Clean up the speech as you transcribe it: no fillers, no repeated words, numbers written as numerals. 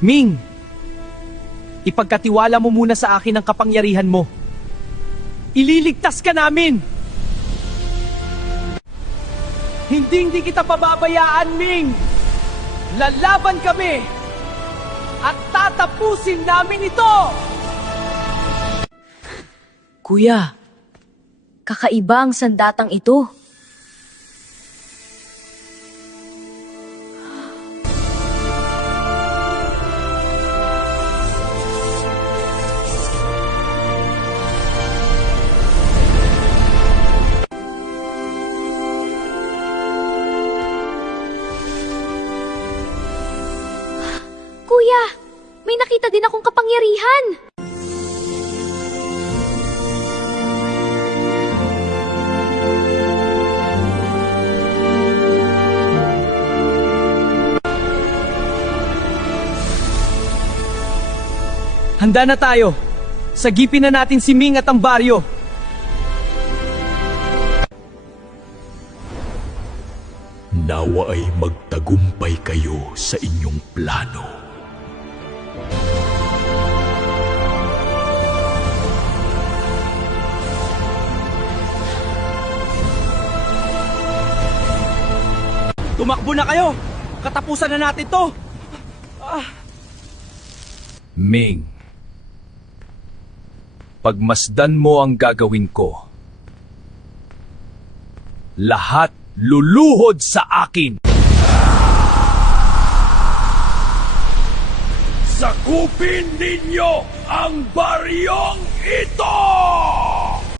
Ming, ipagkatiwala mo muna sa akin ang kapangyarihan mo. Ililigtas ka namin! Hindi kita pababayaan, Ming! Lalaban kami! At tatapusin namin ito! Kuya, kakaiba ang sandatang ito. Kuya, may nakita din akong kapangyarihan. Handa na tayo. Sagipin na natin si Ming at ang baryo. Nawa ay magtagumpay kayo sa inyong plano. Tumakbo na kayo! Katapusan na natin to! Ming, pagmasdan mo ang gagawin ko. Lahat luluhod sa akin! Sakupin ninyo ang baryong ito!